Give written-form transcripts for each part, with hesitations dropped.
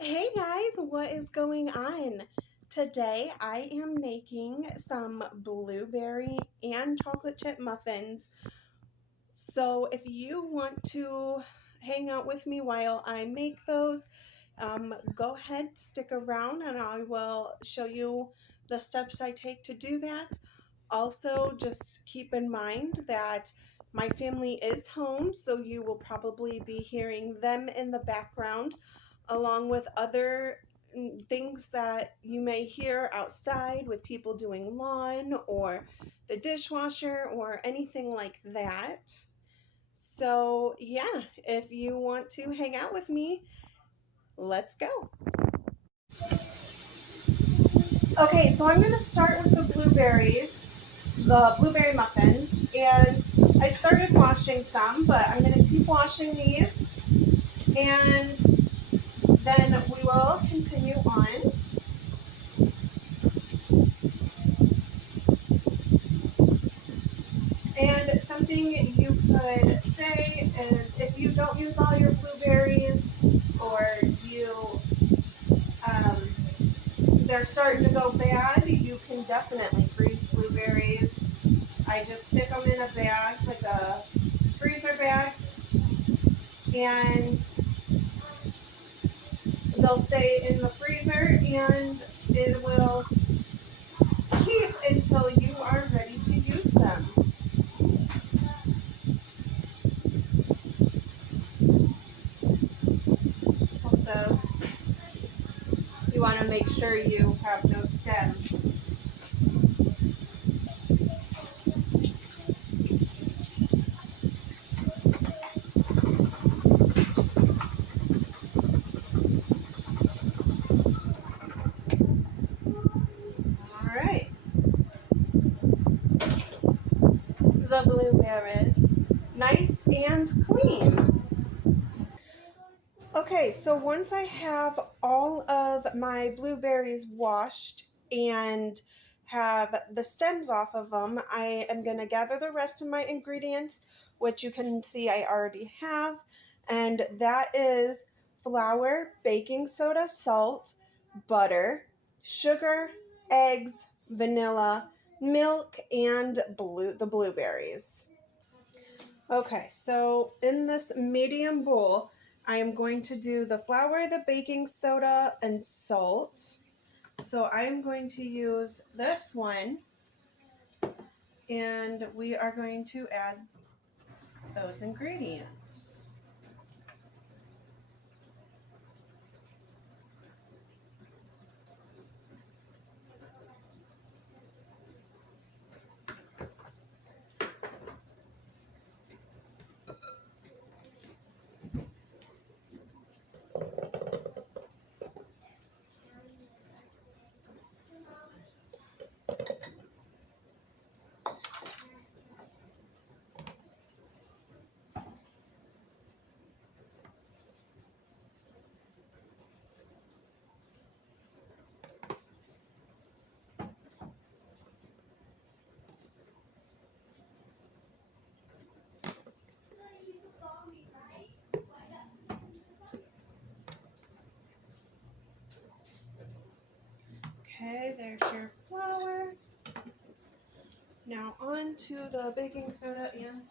Hey guys, what is going on? Today I am making some blueberry and chocolate chip muffins. So if you want to hang out with me while I make those, go ahead, stick around, and I will show you the steps I take to do that. Also, just keep in mind that my family is home, so you will probably be hearing them in the background, along with other things that you may hear outside with people doing lawn or the dishwasher or anything like that. So, yeah, if you want to hang out with me, let's go. Okay, so I'm going to start with the blueberries, the blueberry muffins, and I started washing some, but I'm going to keep washing these, and then we will continue on. And something you could say is if you don't use all your blueberries or you um, they're starting to go bad, you can definitely freeze blueberries. I just stick them in a bag, like a freezer bag, and they'll stay in the freezer and it will keep until you are ready to use them. Also, you want to make sure you have no stems. All right, the blueberries, nice and clean. Okay, so once I have all of my blueberries washed and have the stems off of them, I am going to gather the rest of my ingredients, which you can see I already have, and that is flour, baking soda, salt, butter, sugar, eggs, vanilla, milk, and the blueberries. Okay, so in this medium bowl, I am going to do the flour, the baking soda, and salt. So I'm going to use this one, and we are going to add those ingredients. Okay, there's your flour. Now on to the baking soda and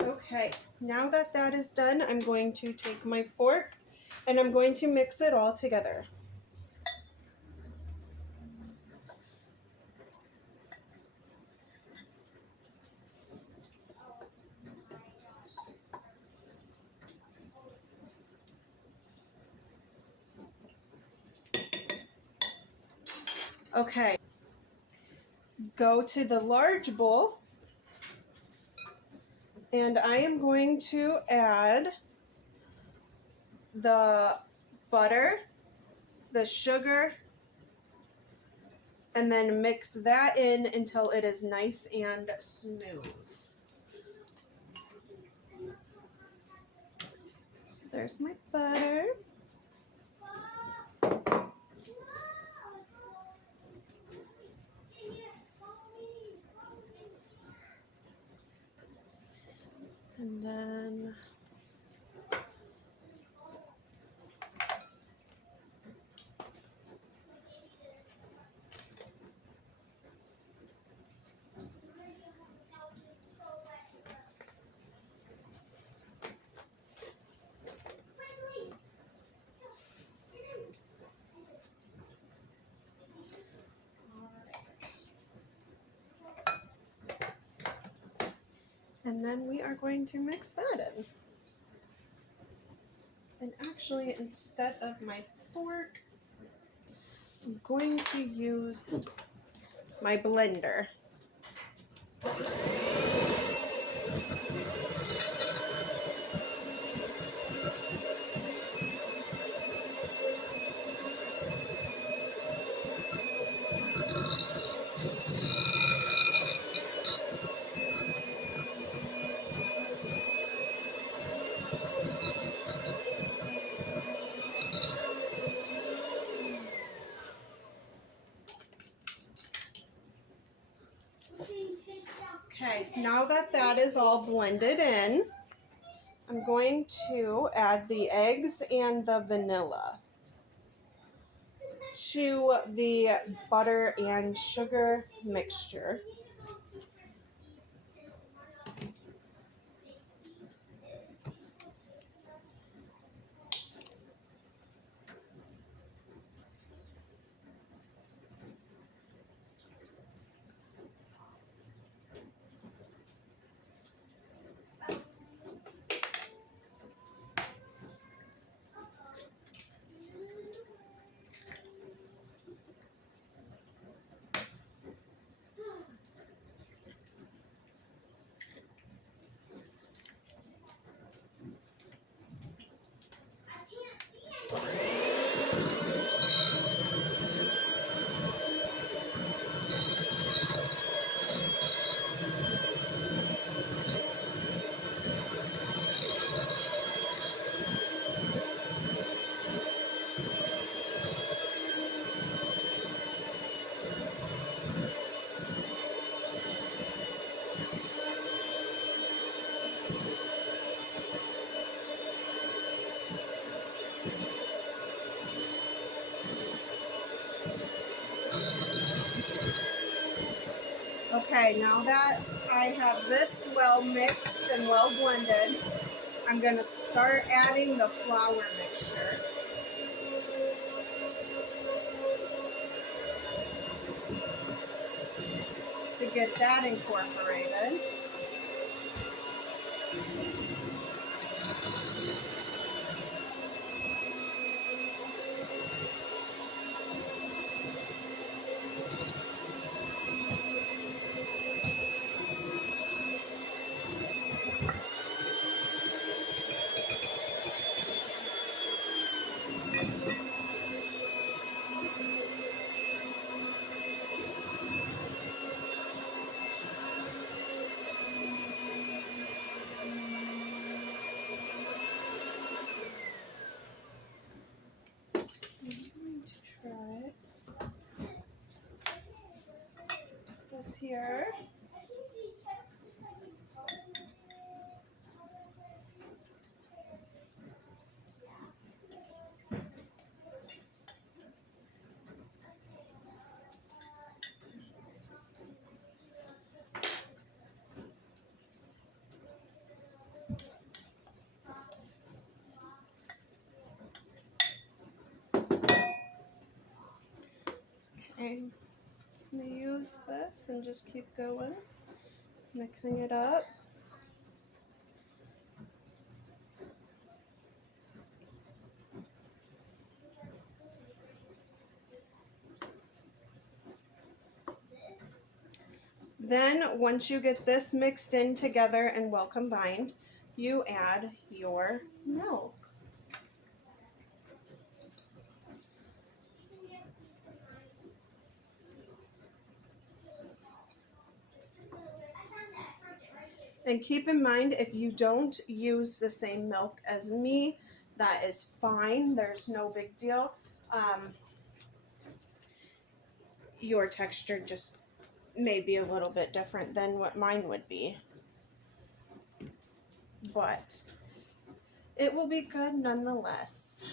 okay, now that that is done, I'm going to take my fork and I'm going to mix it all together. Okay, go to the large bowl and I am going to add the butter, the sugar, and then mix that in until it is nice and smooth. So there's my butter. And then we are going to mix that in. And actually, instead of my fork, I'm going to use my blender. Okay, now that that is all blended in, I'm going to add the eggs and the vanilla to the butter and sugar mixture. Okay, now that I have this well mixed and well blended, I'm going to start adding the flour mixture. To get that incorporated. Try this here. Okay, I'm going to use this and just keep going, mixing it up. Then once you get this mixed in together and well combined, you add your milk. And keep in mind, if you don't use the same milk as me, that is fine. There's no big deal. Your texture just may be a little bit different than what mine would be. But it will be good nonetheless.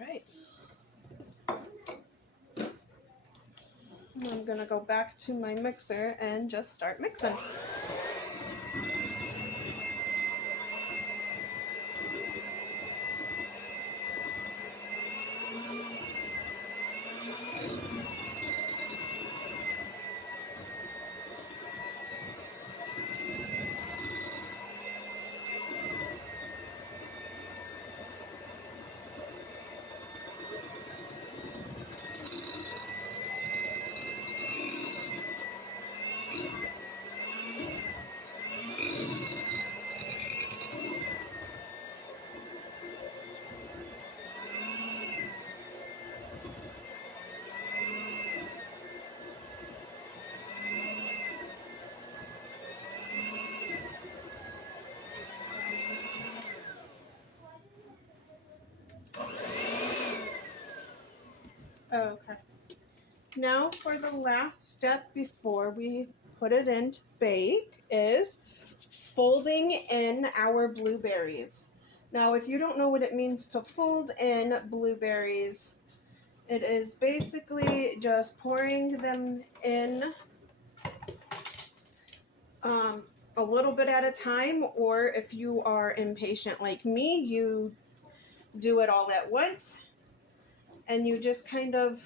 All right. I'm gonna go back to my mixer and just start mixing. Okay. Now for the last step before we put it in to bake is folding in our blueberries. Now, if you don't know what it means to fold in blueberries, it is basically just pouring them in a little bit at a time, or if you are impatient like me, you do it all at once, and you just kind of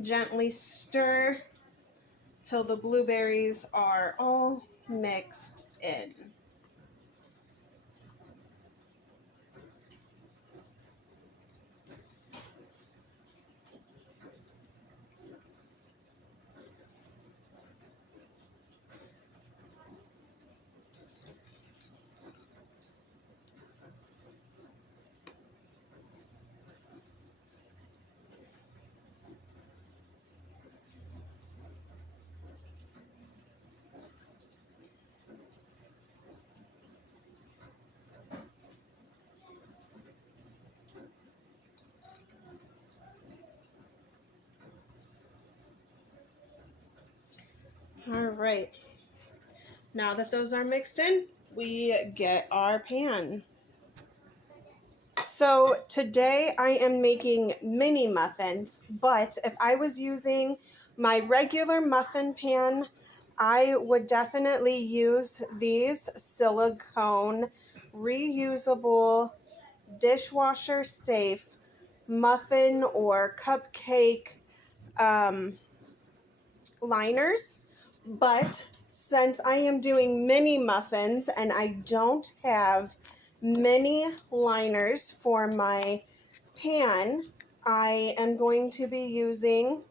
gently stir till the blueberries are all mixed in. All right. Now that those are mixed in, we get our pan. So today I am making mini muffins, but if I was using my regular muffin pan, I would definitely use these silicone, reusable, dishwasher safe muffin or cupcake liners. But since I am doing mini muffins and I don't have mini liners for my pan, I am going to be using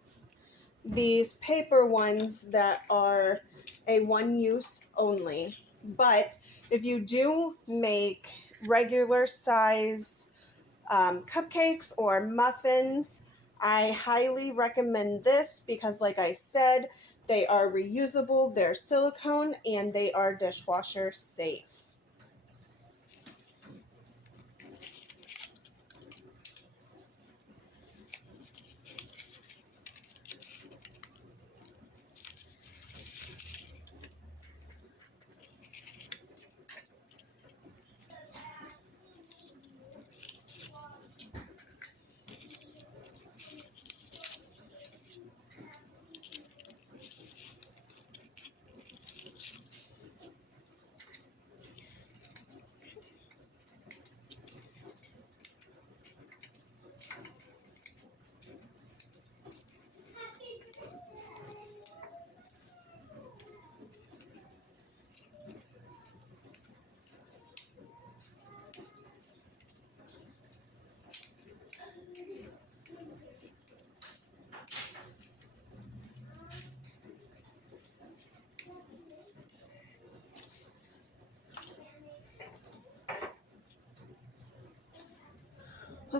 these paper ones that are a one use only. But if you do make regular size cupcakes or muffins, I highly recommend this because, like I said, they are reusable, they're silicone, and they are dishwasher safe.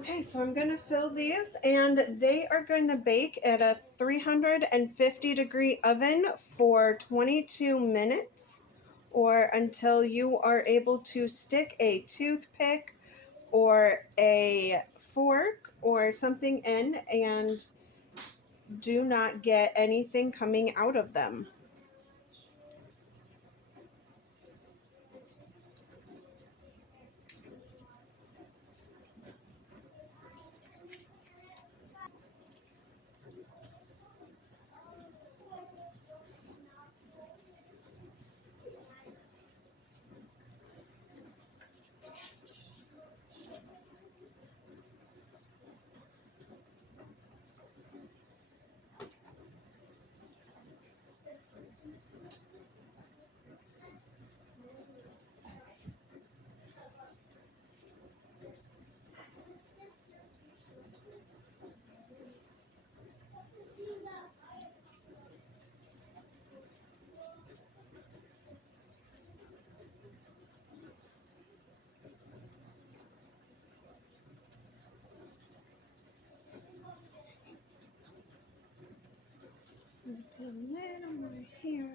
Okay, so I'm going to fill these, and they are going to bake at a 350-degree oven for 22 minutes, or until you are able to stick a toothpick or a fork or something in and do not get anything coming out of them. Put a little more here.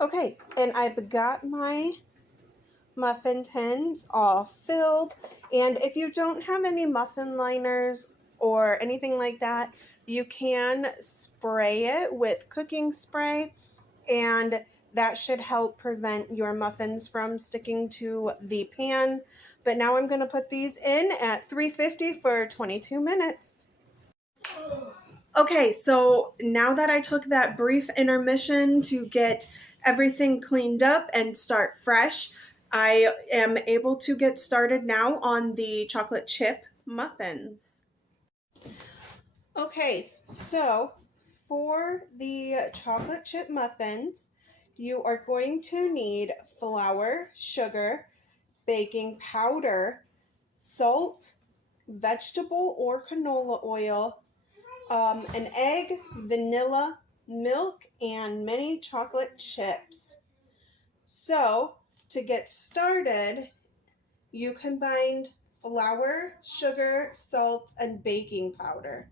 Okay, and I've got my muffin tins all filled. And if you don't have any muffin liners or anything like that, you can spray it with cooking spray, and that should help prevent your muffins from sticking to the pan. But now I'm going to put these in at 350 for 22 minutes. Okay, so now that I took that brief intermission to get everything cleaned up and start fresh, I am able to get started now on the chocolate chip muffins. Okay, so for the chocolate chip muffins, you are going to need flour, sugar, baking powder, salt, vegetable or canola oil, an egg, vanilla, milk, and mini chocolate chips. So, to get started, you combined flour, sugar, salt, and baking powder.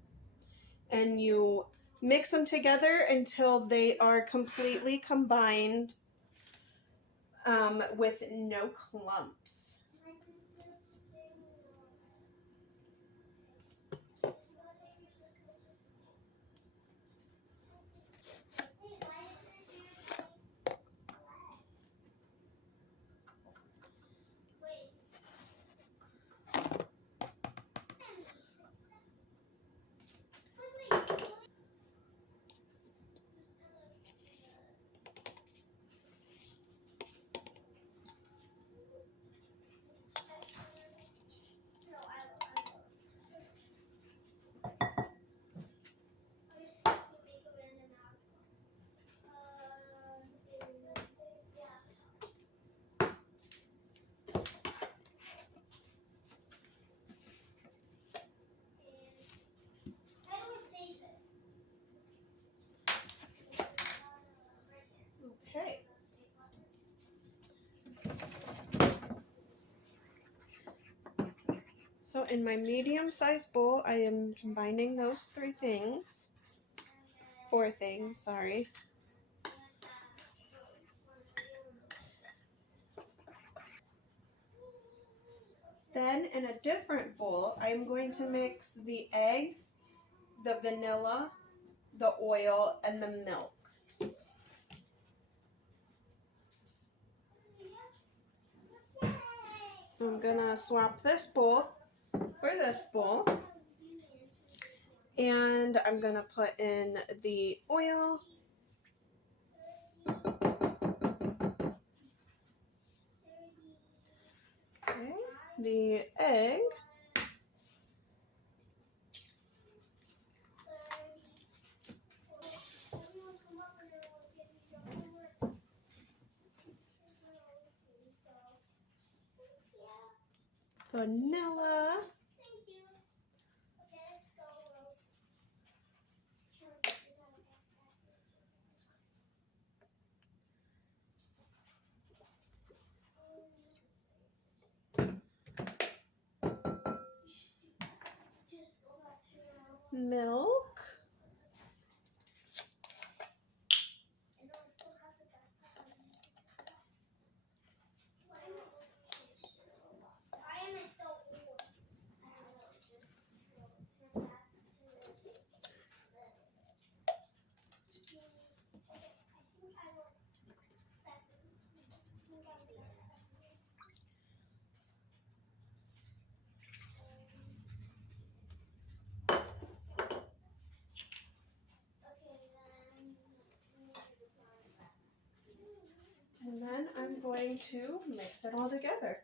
And you mix them together until they are completely combined with no clumps. Okay. So in my medium-sized bowl, I am combining those four things, sorry. Then in a different bowl, I'm going to mix the eggs, the vanilla, the oil, and the milk. So I'm gonna swap this bowl for this bowl. And I'm gonna put in the oil. Okay, the egg. vanilla. Milk. And then I'm going to mix it all together.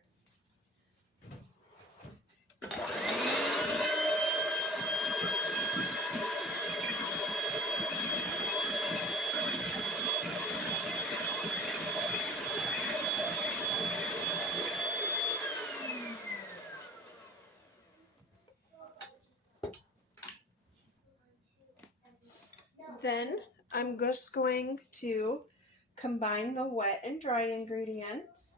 Then I'm just going to combine the wet and dry ingredients.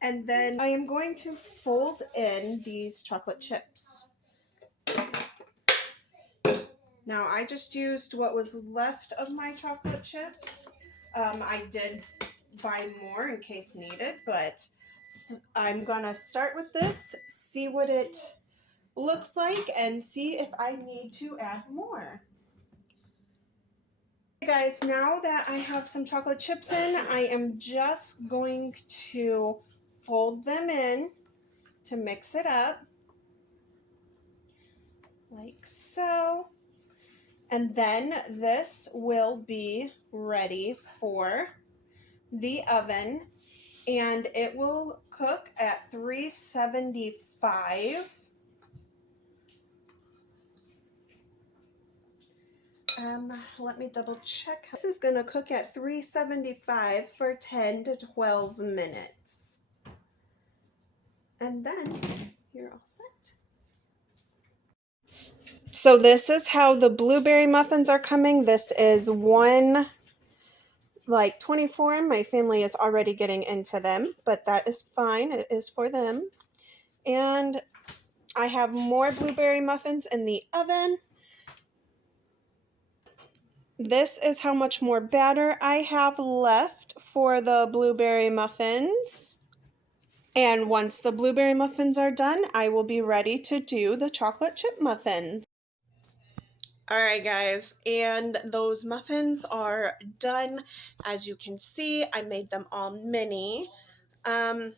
And then I am going to fold in these chocolate chips. Now I just used what was left of my chocolate chips. I did buy more in case needed, but I'm gonna start with this, see what it looks like, and see if I need to add more. Okay guys, now that I have some chocolate chips in, I am just going to fold them in to mix it up, like so. And then this will be ready for the oven, and it will cook at 375. Let me double check. This is gonna cook at 375 for 10 to 12 minutes. And then you're all set. So this is how the blueberry muffins are coming. This is one like 24. My family is already getting into them, but that is fine. It is for them. And I have more blueberry muffins in the oven. This is how much more batter I have left for the blueberry muffins. And once the blueberry muffins are done, I will be ready to do the chocolate chip muffins. Alright guys, and those muffins are done. As you can see, I made them all mini. And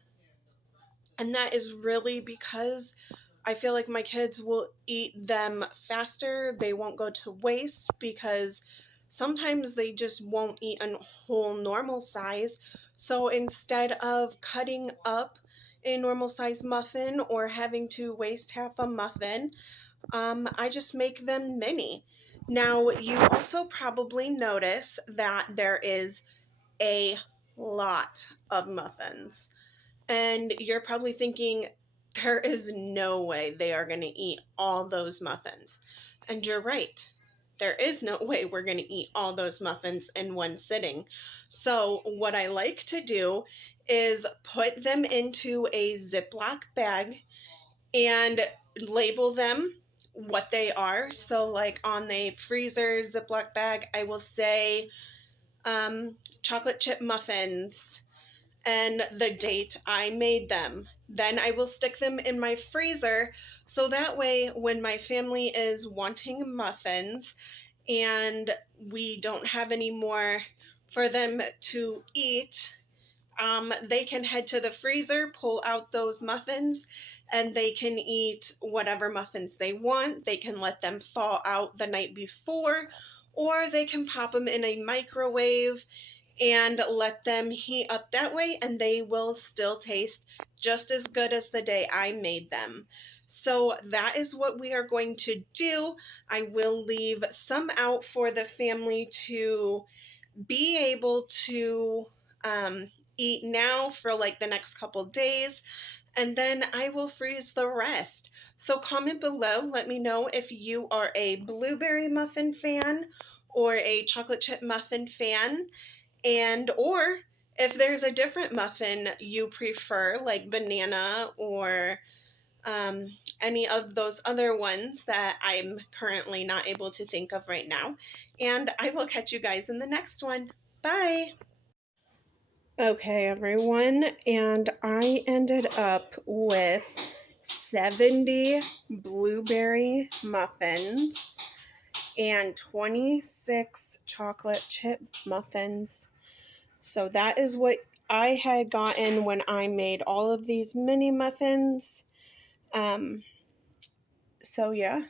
that is really because I feel like my kids will eat them faster. They won't go to waste because sometimes they just won't eat a whole normal size. So instead of cutting up a normal size muffin or having to waste half a muffin, I just make them mini. Now, you also probably notice that there is a lot of muffins. And you're probably thinking, there is no way they are going to eat all those muffins. And you're right. There is no way we're going to eat all those muffins in one sitting. So what I like to do is put them into a Ziploc bag and label them what they are. So like on the freezer Ziploc bag, I will say chocolate chip muffins and the date I made them. Then I will stick them in my freezer so that way when my family is wanting muffins and we don't have any more for them to eat, they can head to the freezer, pull out those muffins, and they can eat whatever muffins they want. They can let them thaw out the night before, or they can pop them in a microwave and let them heat up that way, and they will still taste just as good as the day I made them. So that is what we are going to do. I will leave some out for the family to be able to um, eat now for like the next couple days, and then I will freeze the rest. So comment below, let me know if you are a blueberry muffin fan or a chocolate chip muffin fan, and or if there's a different muffin you prefer, like banana or um, any of those other ones that I'm currently not able to think of right now. And I will catch you guys in the next one. Bye. Okay, everyone, and I ended up with 70 blueberry muffins and 26 chocolate chip muffins. So that is what I had gotten when I made all of these mini muffins. So yeah.